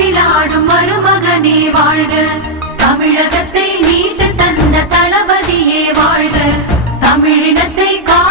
மனதிலாடும் மருமகனே வாழ்க. தமிழகத்தை மீட்டு தந்த தளபதியே வாழ்க. தமிழினத்தை கா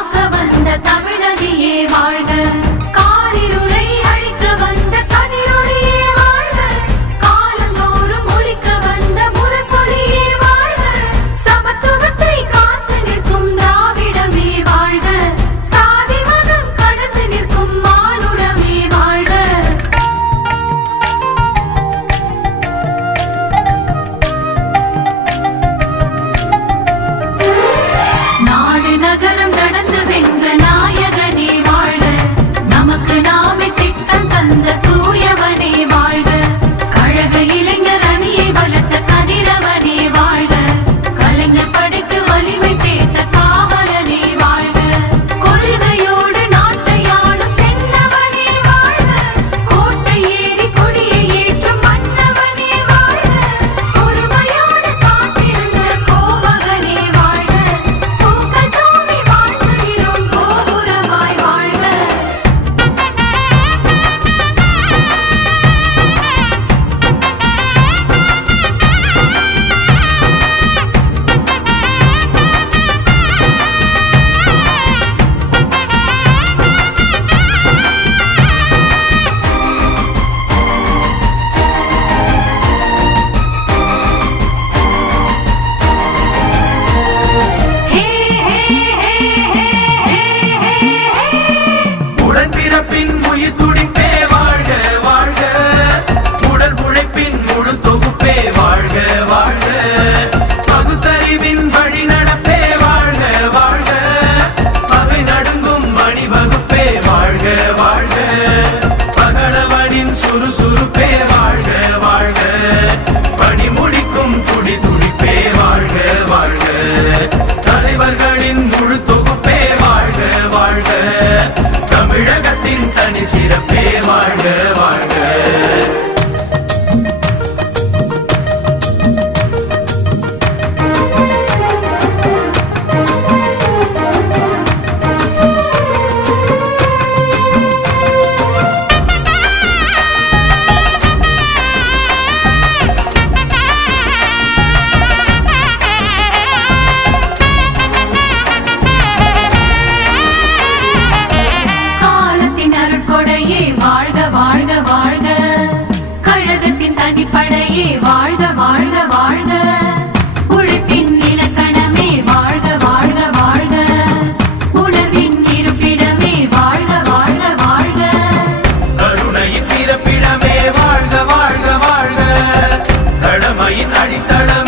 அடித்தள